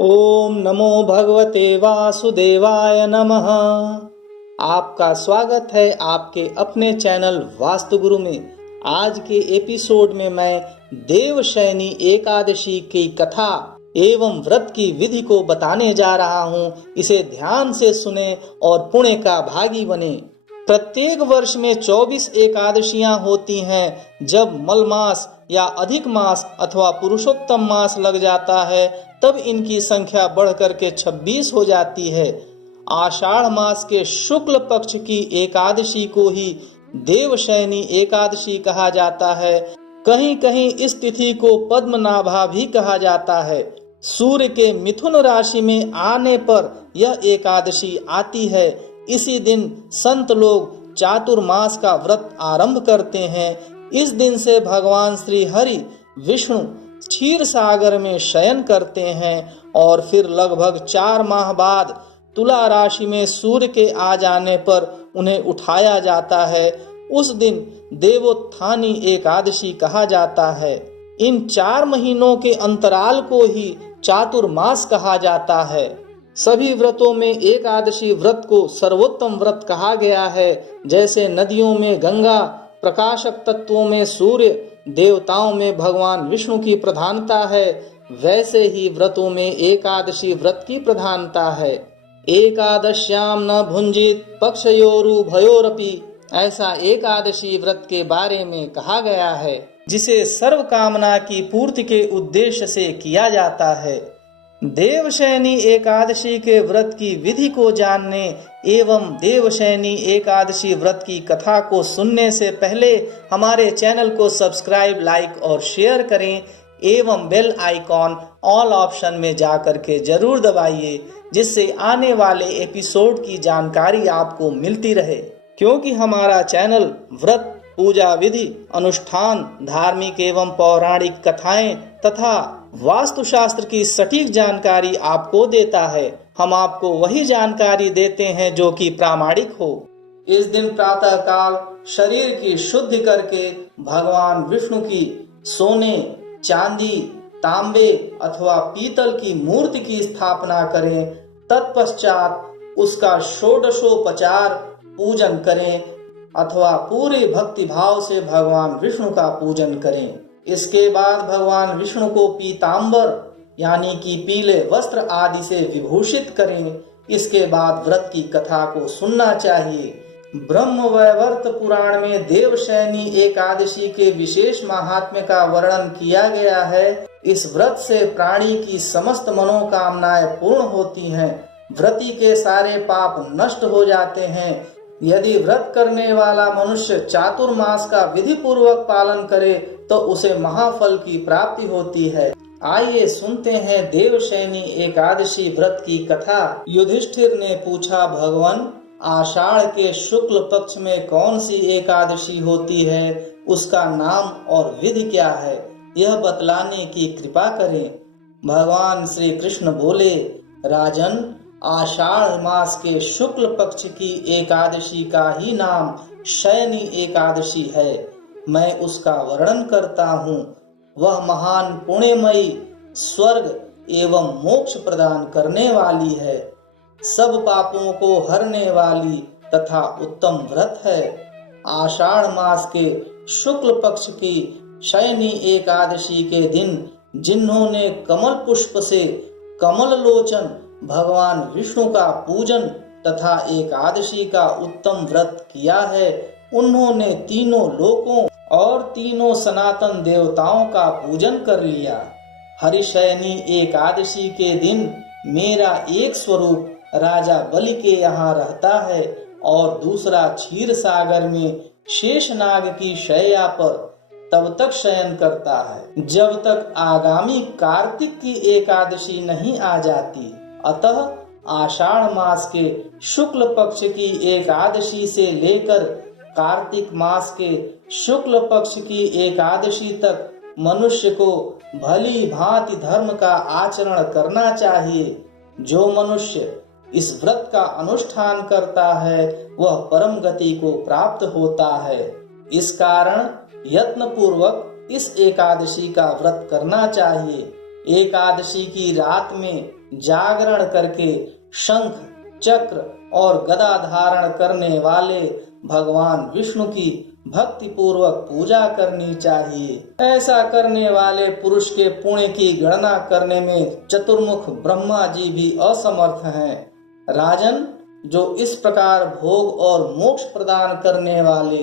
ओम नमो भगवते वासुदेवाय नमः। आपका स्वागत है आपके अपने चैनल वास्तुगुरु में। आज के एपिसोड में मैं देवशयनी एकादशी की कथा एवं व्रत की विधि को बताने जा रहा हूँ। इसे ध्यान से सुने और पुण्य का भागी बने। प्रत्येक वर्ष में 24 एकादशियां होती हैं। जब मलमास या अधिक मास अथवा पुरुषोत्तम मास लग जाता है तब इनकी संख्या बढ़कर के 26 हो जाती है। आषाढ़ मास के शुक्ल पक्ष की एकादशी को ही देवशयनी एकादशी कहा जाता है। कहीं कहीं इस तिथि को पद्मनाभा भी कहा जाता है। सूर्य के मिथुन राशि में आने पर यह एकादशी आती है। इसी दिन संत लोग चातुर्मास का व्रत आरंभ करते हैं। इस दिन से भगवान श्री हरि विष्णु क्षीर सागर में शयन करते हैं और फिर लगभग 4 माह बाद तुला राशि में सूर्य के आ जाने पर उन्हें उठाया जाता है। उस दिन देवोत्थानी एकादशी कहा जाता है। इन 4 महीनों के अंतराल को ही चातुर्मास कहा जाता है। सभी व्रतों में एकादशी व्रत को सर्वोत्तम व्रत कहा गया है। जैसे नदियों में गंगा, प्रकाशक तत्वों में सूर्य, देवताओं में भगवान विष्णु की प्रधानता है, वैसे ही व्रतों में एकादशी व्रत की प्रधानता है। एकादश्याम न भुंजित पक्षयोरुभयोरपि, ऐसा एकादशी व्रत के बारे में कहा गया है, जिसे सर्व कामना की पूर्ति के उद्देश्य से किया जाता है। देवशयनी एकादशी के व्रत की विधि को जानने एवं देवशयनी एकादशी व्रत की कथा को सुनने से पहले हमारे चैनल को सब्सक्राइब, लाइक और शेयर करें एवं बेल आइकॉन ऑल ऑप्शन में जाकर के जरूर दबाइए, जिससे आने वाले एपिसोड की जानकारी आपको मिलती रहे। क्योंकि हमारा चैनल व्रत, पूजा विधि, अनुष्ठान, धार्मिक एवं पौराणिक कथाएं तथा वास्तुशास्त्र की सटीक जानकारी आपको देता है। हम आपको वही जानकारी देते हैं जो कि प्रामाणिक हो। इस दिन प्रातः काल शरीर की शुद्धि करके भगवान विष्णु की सोने, चांदी, तांबे अथवा पीतल की मूर्ति की स्थापना करें। तत्पश्चात उसका षोडशोपचार पूजन करें अथवा पूरे भक्ति भाव से भगवान विष्णु का पूजन करें। इसके बाद भगवान विष्णु को पीतांबर यानी कि पीले वस्त्र आदि से विभूषित करें। इसके बाद व्रत की कथा को सुनना चाहिए। ब्रह्मवैवर्त पुराण में देवशयनी एकादशी के विशेष महात्म्य का वर्णन किया गया है। इस व्रत से प्राणी की समस्त मनोकामनाएं पूर्ण होती हैं। व्रती के सारे पाप नष्ट हो जाते हैं। यदि व्रत करने वाला मनुष्य चातुर्मास का विधि पूर्वक पालन करे तो उसे महाफल की प्राप्ति होती है। आइए सुनते हैं देवशयनी एकादशी व्रत की कथा। युधिष्ठिर ने पूछा, भगवान, आषाढ़ के शुक्ल पक्ष में कौन सी एकादशी होती है? उसका नाम और विधि क्या है? यह बतलाने की कृपा करें। भगवान श्री कृष्ण बोले, राजन, आषाढ़ मास के शुक्ल पक्ष की एकादशी का ही नाम शयनी एकादशी है। मैं उसका वर्णन करता हूँ। वह महान पुण्यमयी, स्वर्ग एवं मोक्ष प्रदान करने वाली है। सब पापों को हरने वाली तथा उत्तम व्रत है। आषाढ़ मास के शुक्ल पक्ष की शयनी एकादशी के दिन जिन्होंने कमल पुष्प से कमल लोचन भगवान विष्णु का पूजन तथा एकादशी का उत्तम व्रत किया है, उन्होंने तीनों लोकों और तीनों सनातन देवताओं का पूजन कर लिया। हरिशयनी एकादशी के दिन मेरा एक स्वरूप राजा बलि के यहाँ रहता है और दूसरा क्षीर सागर में शेषनाग की शैया पर तब तक शयन करता है जब तक आगामी कार्तिक की एकादशी नहीं आ जाती। अतः आषाढ़ मास के शुक्ल पक्ष की एकादशी से लेकर कार्तिक मास के शुक्ल पक्ष की एकादशी तक मनुष्य को भली भांति धर्म का आचरण करना चाहिए। जो मनुष्य इस व्रत का अनुष्ठान करता है वह परम गति को प्राप्त होता है। इस कारण यत्न पूर्वक इस एकादशी का व्रत करना चाहिए। एकादशी की रात में जागरण करके शंख, चक्र और गदा धारण करने वाले भगवान विष्णु की भक्ति पूर्वक पूजा करनी चाहिए। ऐसा करने वाले पुरुष के पुण्य की गणना करने में चतुर्मुख ब्रह्मा जी भी असमर्थ हैं। राजन, जो इस प्रकार भोग और मोक्ष प्रदान करने वाले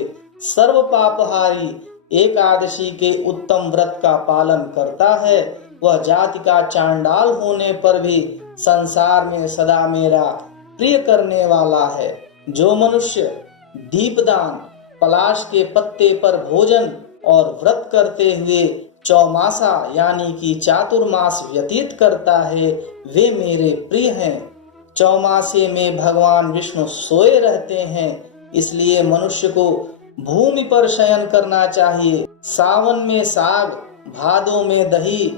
सर्व पापहारी एकादशी के उत्तम व्रत का पालन करता है, वह जाति का चांडाल होने पर भी संसार में सदा मेरा प्रिय करने वाला है। जो मनुष्य दीपदान, पलाश के पत्ते पर भोजन और व्रत करते हुए चौमासा यानी कि चातुर्मास व्यतीत करता है, वे मेरे प्रिय हैं। चौमासे में भगवान विष्णु सोए रहते हैं, इसलिए मनुष्य को भूमि पर शयन करना चाहिए। सावन में साग, भादों में दही,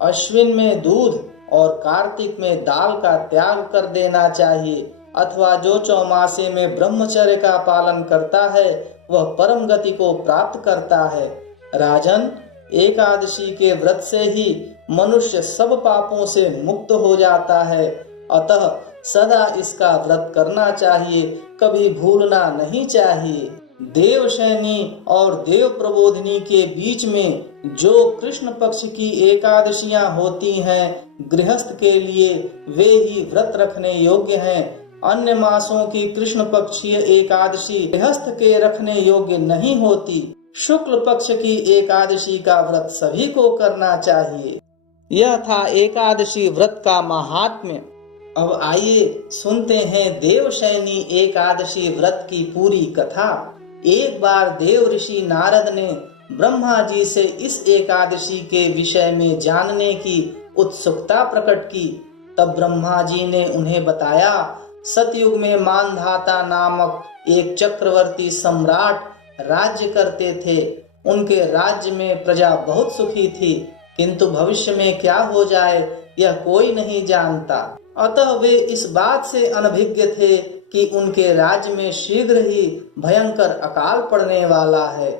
अश्विन में दूध और कार्तिक में दाल का त्याग कर देना चाहिए। अथवा जो चौमासे में ब्रह्मचर्य का पालन करता है, वह परम गति को प्राप्त करता है। राजन, एकादशी के व्रत से ही मनुष्य सब पापों से मुक्त हो जाता है, अतः सदा इसका व्रत करना चाहिए, कभी भूलना नहीं चाहिए। देवशयनी और देव प्रबोधिनी के बीच में जो कृष्ण पक्ष की एकादशियां होती हैं, गृहस्थ के लिए वे ही व्रत रखने योग्य हैं। अन्य मासों की कृष्ण पक्षीय एकादशी गृहस्थ के रखने योग्य नहीं होती। शुक्ल पक्ष की एकादशी का व्रत सभी को करना चाहिए। यह था एकादशी व्रत का महात्म्य। अब आइए सुनते हैं देवशयनी एकादशी व्रत की पूरी कथा। एक बार देव ऋषि नारद ने ब्रह्मा जी से इस एकादशी के विषय में जानने की उत्सुकता प्रकट की। तब ब्रह्मा जी ने उन्हें बताया, सतयुग में मानधाता नामक एक चक्रवर्ती सम्राट राज्य करते थे। उनके राज्य में प्रजा बहुत सुखी थी, किंतु भविष्य में क्या हो जाए यह कोई नहीं जानता। अतः वे इस बात से अनभिज्ञ थे कि उनके राज्य में शीघ्र ही भयंकर अकाल पड़ने वाला है।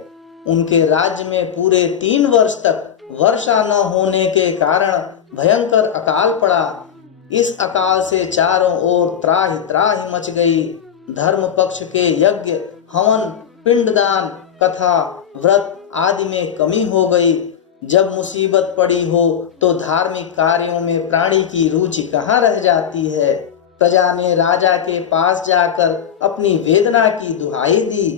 उनके राज्य में पूरे 3 वर्ष तक वर्षा न होने के कारण भयंकर अकाल पड़ा। इस अकाल से चारों ओर त्राहि त्राहि मच गई। धर्म पक्ष के यज्ञ, हवन, पिंडदान, कथा, व्रत आदि में कमी हो गई। जब मुसीबत पड़ी हो तो धार्मिक कार्यों में प्राणी की रुचि कहाँ रह जाती है। प्रजा ने राजा के पास जाकर अपनी वेदना की दुहाई दी।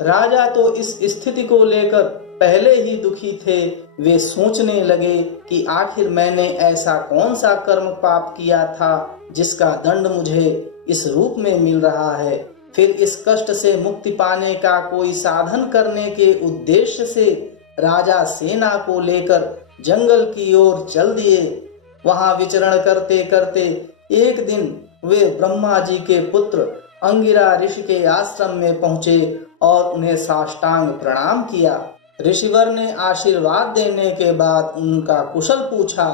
राजा तो इस स्थिति को लेकर पहले ही दुखी थे। वे सोचने लगे कि आखिर मैंने ऐसा कौन सा कर्म पाप किया था जिसका दंड मुझे इस रूप में मिल रहा है। फिर इस कष्ट से मुक्ति पाने का कोई साधन करने के उद्देश्य से राजा सेना को लेकर जंगल की ओर चल दिए। वहां विचरण करते करते एक दिन वे ब्रह्मा जी के पुत्र अंगिरा ऋषि के आश्रम में पहुंचे और उन्हें साष्टांग प्रणाम किया। ऋषिवर ने आशीर्वाद देने के बाद उनका कुशल पूछा।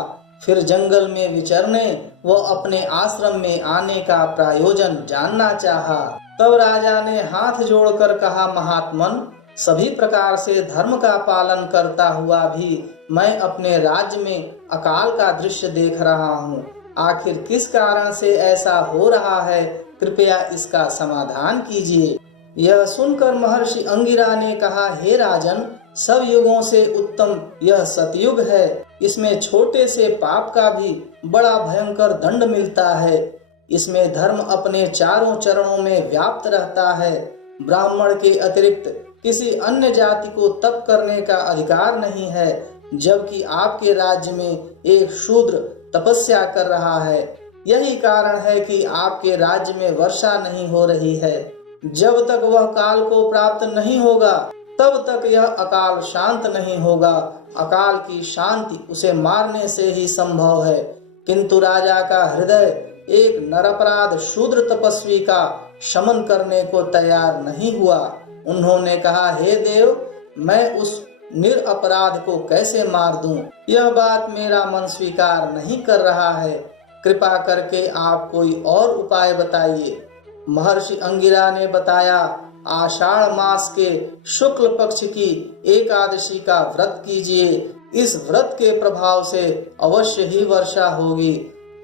फिर जंगल में विचरने व अपने आश्रम में आने का प्रयोजन जानना चाहा। तब राजा ने हाथ जोड़कर कहा, महात्मन, सभी प्रकार से धर्म का पालन करता हुआ भी मैं अपने राज्य में अकाल का दृश्य देख रहा हूँ। आखिर किस कारण से ऐसा हो रहा है, कृपया इसका समाधान कीजिए। यह सुनकर महर्षि अंगिरा ने कहा, हे राजन, सब युगों से उत्तम यह सतयुग है। इसमें छोटे से पाप का भी बड़ा भयंकर दंड मिलता है। इसमें धर्म अपने चारों चरणों में व्याप्त रहता है। ब्राह्मण के अतिरिक्त किसी अन्य जाति को तप करने का अधिकार नहीं है, जबकि आपके राज्य में एक शूद्र तपस्या कर रहा है। यही कारण है कि आपके राज्य में वर्षा नहीं हो रही है। जब तक वह काल को प्राप्त नहीं होगा तब तक यह अकाल शांत नहीं होगा। अकाल की शांति उसे मारने से ही संभव है। किंतु राजा का हृदय एक निरपराध शूद्र तपस्वी का शमन करने को तैयार नहीं हुआ। उन्होंने कहा, हे देव, मैं उस निरपराध को कैसे मार दूं? यह बात मेरा मन स्वीकार नहीं कर रहा है। कृपा करके आप कोई और उपाय बताइए। महर्षि अंगिरा ने बताया, आषाढ़ मास के शुक्ल पक्ष की एकादशी का व्रत कीजिए। इस व्रत के प्रभाव से अवश्य ही वर्षा होगी।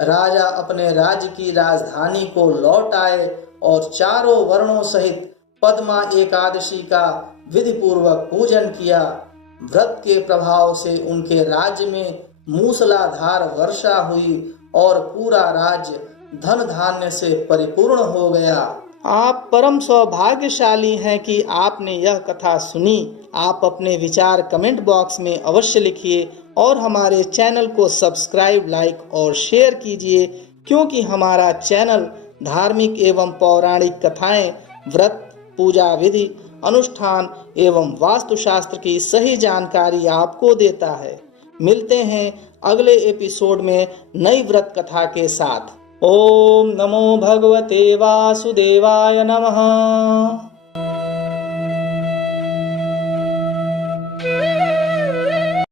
राजा अपने राज्य की राजधानी को लौट आए और चारों वर्णों सहित पद्मा एकादशी का विधि पूर्वक पूजन किया। व्रत के प्रभाव से उनके राज्य में मूसलाधार वर्षा हुई और पूरा राज्य धन धान्य से परिपूर्ण हो गया। आप परम सौभाग्यशाली हैं कि आपने यह कथा सुनी। आप अपने विचार कमेंट बॉक्स में अवश्य लिखिए और हमारे चैनल को सब्सक्राइब, लाइक और शेयर कीजिए, क्योंकि हमारा चैनल धार्मिक एवं पौराणिक कथाएं, व्रत, पूजा विधि, अनुष्ठान एवं वास्तुशास्त्र की सही जानकारी आपको देता है। मिलते हैं अगले एपिसोड में नई व्रत कथा के साथ। ओम नमो भगवते वासुदेवाय नमः।